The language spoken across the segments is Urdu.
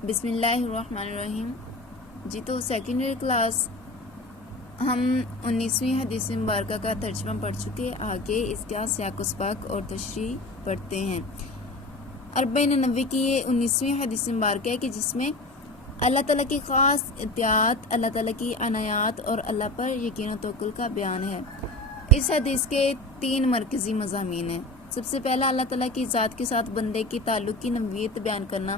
بسم اللہ الرحمن الرحیم۔ جی تو سیکنڈری کلاس ہم 19ویں حدیث مبارکہ کا ترجمہ پڑھ چکے، آگے اس کا سیاق و سباق اور تشریح پڑھتے ہیں۔ 40 کی یہ 19ویں حدیث مبارکہ ہے کہ جس میں اللہ تعالیٰ کی خاص اطاعت، اللہ تعالیٰ کی عنایات اور اللہ پر یقین و توکل کا بیان ہے۔ اس حدیث کے 3 مرکزی مضامین ہیں۔ سب سے پہلا اللہ تعالیٰ کی ذات کے ساتھ بندے کی تعلق کی نوعیت بیان کرنا،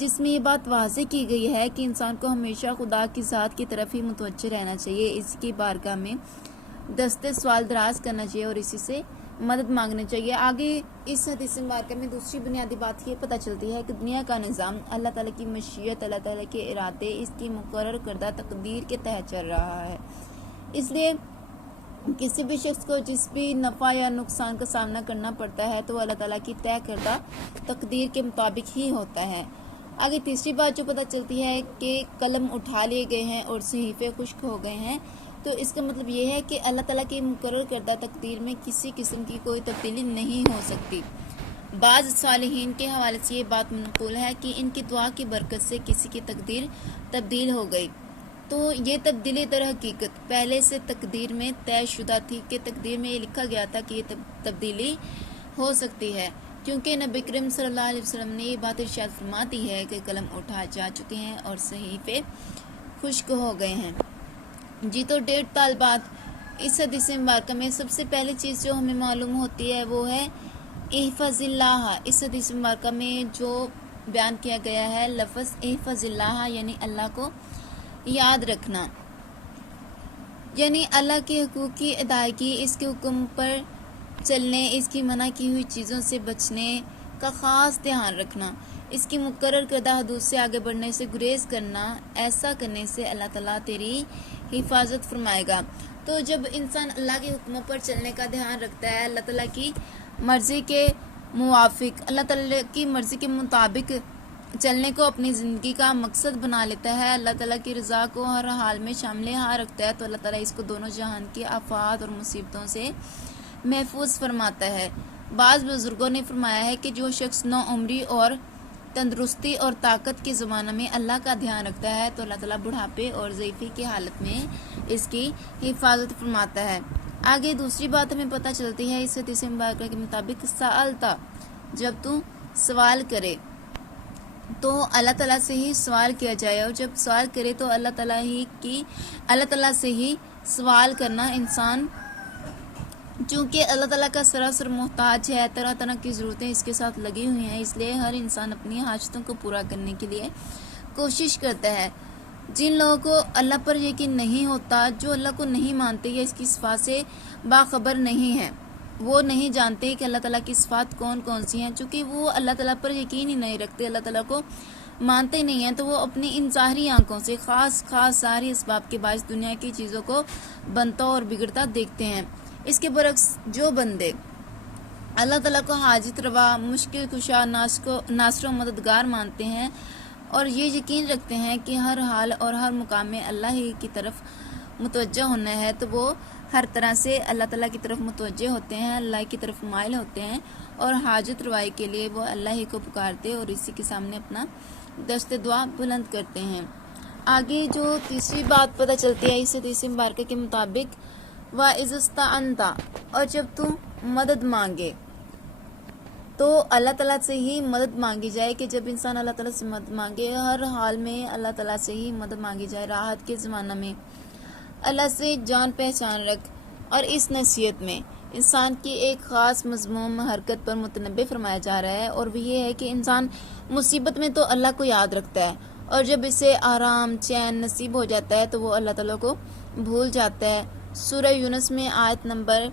جس میں یہ بات واضح کی گئی ہے کہ انسان کو ہمیشہ خدا کی ذات کی طرف ہی متوجہ رہنا چاہیے، اس کی بارگاہ میں دستے سوال دراز کرنا چاہیے اور اسی سے مدد مانگنی چاہیے۔ آگے اس حدیث مبارکہ میں دوسری بنیادی بات یہ پتہ چلتی ہے کہ دنیا کا نظام اللہ تعالیٰ کی مشیت، اللہ تعالیٰ کے ارادے، اس کی مقرر کردہ تقدیر کے تحت چل رہا ہے۔ اس لیے کسی بھی شخص کو جس بھی نفع یا نقصان کا سامنا کرنا پڑتا ہے تو وہ اللہ تعالیٰ کی طے کردہ تقدیر کے مطابق ہی ہوتا ہے۔ آگے تیسری بات جو پتہ چلتی ہے کہ قلم اٹھا لیے گئے ہیں اور صحیفے خشک ہو گئے ہیں، تو اس کا مطلب یہ ہے کہ اللہ تعالیٰ کی مقرر کردہ تقدیر میں کسی قسم کی کوئی تبدیلی نہیں ہو سکتی۔ بعض صالحین کے حوالے سے یہ بات منقول ہے کہ ان کی دعا کی برکت سے کسی کی تقدیر تبدیل ہو گئی، تو یہ تبدیلی در حقیقت پہلے سے تقدیر میں طے شدہ تھی کہ تقدیر میں یہ لکھا گیا تھا کہ یہ تبدیلی ہو سکتی ہے، کیونکہ نبی کریم صلی اللہ علیہ وسلم نے یہ بات ارشاد فرما دی ہے کہ قلم اٹھا جا چکے ہیں اور صحیفے خشک ہو گئے ہیں۔ جی تو 1.5 طالبات، اس حدیث مبارکہ میں سب سے پہلی چیز جو ہمیں معلوم ہوتی ہے وہ ہے احفظ اللہ۔ اس حدیث مبارکہ میں جو بیان کیا گیا ہے لفظ احفظ اللہ، یعنی اللہ کو یاد رکھنا، یعنی اللہ کے حقوق کی ادائیگی، اس کے حکم پر چلنے، اس کی منع کی ہوئی چیزوں سے بچنے کا خاص دھیان رکھنا، اس کی مقرر کردہ حدود سے آگے بڑھنے سے گریز کرنا۔ ایسا کرنے سے اللہ تعالیٰ تیری حفاظت فرمائے گا۔ تو جب انسان اللہ کے حکموں پر چلنے کا دھیان رکھتا ہے، اللہ تعالیٰ کی مرضی کے موافق، اللہ تعالیٰ کی مرضی کے مطابق چلنے کو اپنی زندگی کا مقصد بنا لیتا ہے، اللہ تعالیٰ کی رضا کو ہر حال میں شامل ہاں رکھتا ہے، تو اللہ تعالیٰ اس کو دونوں جہان کی آفات اور مصیبتوں سے محفوظ فرماتا ہے۔ بعض بزرگوں نے فرمایا ہے کہ جو شخص نوعمری اور تندرستی اور طاقت کے زمانہ میں اللہ کا دھیان رکھتا ہے تو اللہ تعالیٰ بڑھاپے اور ضعیفی کی حالت میں اس کی حفاظت فرماتا ہے۔ آگے دوسری بات ہمیں پتہ چلتی ہے اس حدیث مبارکہ کے مطابق سألتا، جب تو سوال کرے تو اللہ تعالیٰ سے ہی سوال کیا جائے، اور جب سوال کرے تو اللہ تعالیٰ سے ہی سوال کرنا۔ انسان چونکہ اللہ تعالیٰ کا سراسر محتاج ہے، طرح طرح کی ضرورتیں اس کے ساتھ لگی ہوئی ہیں، اس لیے ہر انسان اپنی حاجتوں کو پورا کرنے کے لیے کوشش کرتا ہے۔ جن لوگوں کو اللہ پر یقین نہیں ہوتا، جو اللہ کو نہیں مانتے یا اس کی صفات سے باخبر نہیں ہیں، وہ نہیں جانتے کہ اللہ تعالیٰ کی صفات کون کون سی ہیں، چونکہ وہ اللہ تعالیٰ پر یقین ہی نہیں رکھتے، اللہ تعالیٰ کو مانتے نہیں ہیں، تو وہ اپنی ان ظاہری آنکھوں سے خاص ظاہری اسباب کے باعث دنیا کی چیزوں کو بنتا اور بگڑتا دیکھتے ہیں۔ اس کے برعکس جو بندے اللہ تعالیٰ کو حاجت روا، مشکل کشا، ناصر و مددگار مانتے ہیں اور یہ یقین رکھتے ہیں کہ ہر حال اور ہر مقام میں اللہ ہی کی طرف متوجہ ہونا ہے، تو وہ ہر طرح سے اللہ تعالیٰ کی طرف متوجہ ہوتے ہیں، اللہ کی طرف مائل ہوتے ہیں اور حاجت روائی کے لیے وہ اللہ ہی کو پکارتے اور اسی کے سامنے اپنا دست دعا بلند کرتے ہیں۔ آگے جو تیسری بات پتہ چلتی ہے اس حدیث مبارکہ کے مطابق وَإِذِ اسْتَعَنْتَ، اور جب تم مدد مانگے تو اللہ تعالیٰ سے ہی مدد مانگی جائے، کہ جب انسان اللہ تعالیٰ سے مدد مانگے، ہر حال میں اللہ تعالیٰ سے ہی مدد مانگی جائے۔ راحت کے زمانہ میں اللہ سے جان پہچان رکھ، اور اس نصیحت میں انسان کی ایک خاص مضموم حرکت پر متنبہ فرمایا جا رہا ہے، اور وہ یہ ہے کہ انسان مصیبت میں تو اللہ کو یاد رکھتا ہے، اور جب اسے آرام چین نصیب ہو جاتا ہے تو وہ اللہ تعالیٰ کو بھول جاتا ہے۔ سورہ یونس میں آیت نمبر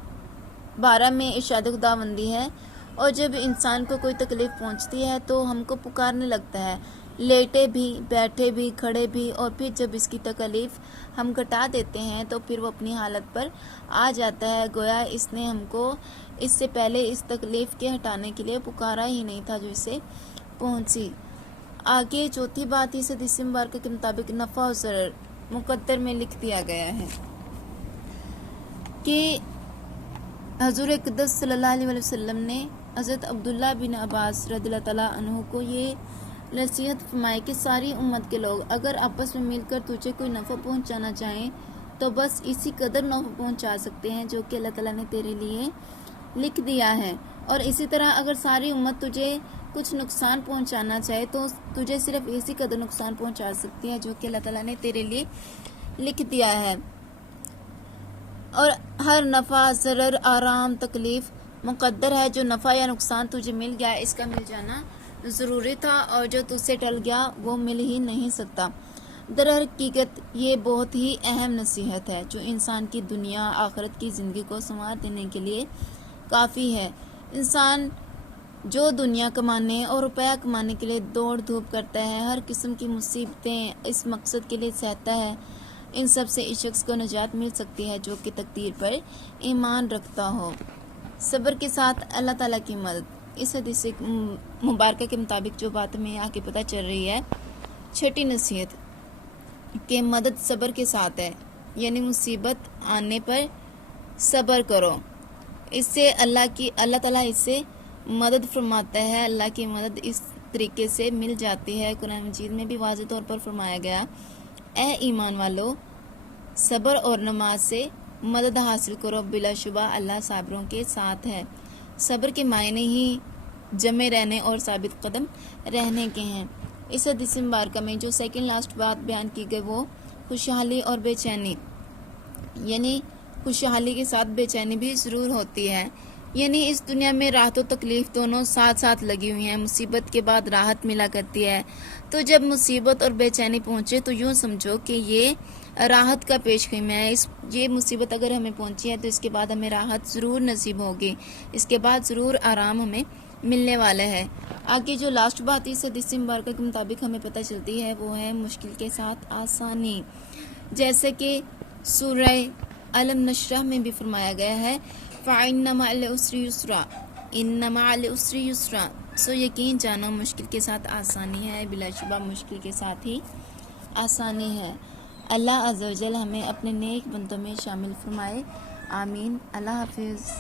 12 میں ارشاد خداوندی ہے، اور جب انسان کو کوئی تکلیف پہنچتی ہے تو ہم کو پکارنے لگتا ہے، لیٹے بھی، بیٹھے بھی، کھڑے بھی، اور پھر جب اس کی تکلیف ہم گھٹا دیتے ہیں تو پھر وہ اپنی حالت پر آ جاتا ہے، گویا اس نے ہم کو اس سے پہلے اس تکلیف کے ہٹانے کے لیے پکارا ہی نہیں تھا جو اسے پہنچی۔ آگے چوتھی بات اس حدیث مبارکہ کے مطابق نفع و ضرر مقدر میں لکھ دیا گیا ہے کہ حضور اقدس صلی اللہ علیہ وسلم نے حضرت عبداللہ بن عباس رضی اللہ تعالیٰ عنہ کو یہ نصیحت فرمائے کہ ساری امت کے لوگ اگر آپس میں مل کر تجھے کوئی نفع پہنچانا چاہیں تو بس اسی قدر نفع پہنچا سکتے ہیں جو کہ اللہ تعالیٰ نے تیرے لیے لکھ دیا ہے، اور اسی طرح اگر ساری امت تجھے کچھ نقصان پہنچانا چاہے تو تجھے صرف اسی قدر نقصان پہنچا سکتی ہے جو کہ اللہ تعالیٰ نے تیرے لیے لکھ دیا ہے، اور ہر نفع، ضرر، آرام، تکلیف مقدر ہے۔ جو نفع یا نقصان تجھے مل گیا اس کا مل جانا ضروری تھا، اور جو تجھ سے ٹل گیا وہ مل ہی نہیں سکتا۔ در حقیقت یہ بہت ہی اہم نصیحت ہے جو انسان کی دنیا آخرت کی زندگی کو سنوار دینے کے لیے کافی ہے۔ انسان جو دنیا کمانے اور روپیہ کمانے کے لیے دوڑ دھوپ کرتا ہے، ہر قسم کی مصیبتیں اس مقصد کے لیے سہتا ہے، ان سب سے اس شخص کو نجات مل سکتی ہے جو کہ تقدیر پر ایمان رکھتا ہو۔ صبر کے ساتھ اللہ تعالیٰ کی مدد۔ اس حدیث مبارکہ کے مطابق جو بات ہمیں آگے پتہ چل رہی ہے، چھٹی نصیحت کہ مدد صبر کے ساتھ ہے، یعنی مصیبت آنے پر صبر کرو، اس سے اللہ تعالیٰ اس سے مدد فرماتا ہے، اللہ کی مدد اس طریقے سے مل جاتی ہے۔ قرآن مجید میں بھی واضح طور پر فرمایا گیا، اے ایمان والو صبر اور نماز سے مدد حاصل کرو، بلا شبہ اللہ صابروں کے ساتھ ہے۔ صبر کے معنی ہی جمے رہنے اور ثابت قدم رہنے کے ہیں۔ اس حدیث مبارکہ میں جو سیکنڈ لاسٹ بات بیان کی گئی وہ خوشحالی اور بے چینی، یعنی خوشحالی کے ساتھ بے چینی بھی ضرور ہوتی ہے، یعنی اس دنیا میں راحت و تکلیف دونوں ساتھ ساتھ لگی ہوئی ہیں، مصیبت کے بعد راحت ملا کرتی ہے، تو جب مصیبت اور بے چینی پہنچے تو یوں سمجھو کہ یہ راحت کا پیش خیمہ ہے۔ یہ مصیبت اگر ہمیں پہنچی ہے تو اس کے بعد ہمیں راحت ضرور نصیب ہوگی، اس کے بعد ضرور آرام ہمیں ملنے والا ہے۔ آگے جو لاسٹ بات اس حدیث مبارکہ کے مطابق ہمیں پتہ چلتی ہے وہ ہے مشکل کے ساتھ آسانی، جیسے کہ سورہ علم نشرح میں بھی فرمایا گیا ہے، فَإِنَّ مَعَ الْعُسْرِ يُسْرًا إِنَّ مَعَ الْعُسْرِ يُسْرًا، سو یقین جانو مشکل کے ساتھ آسانی ہے، بلا شبہ مشکل کے ساتھ ہی آسانی ہے۔ اللہ عز و جل ہمیں اپنے نیک بندوں میں شامل فرمائے، آمین۔ اللہ حافظ۔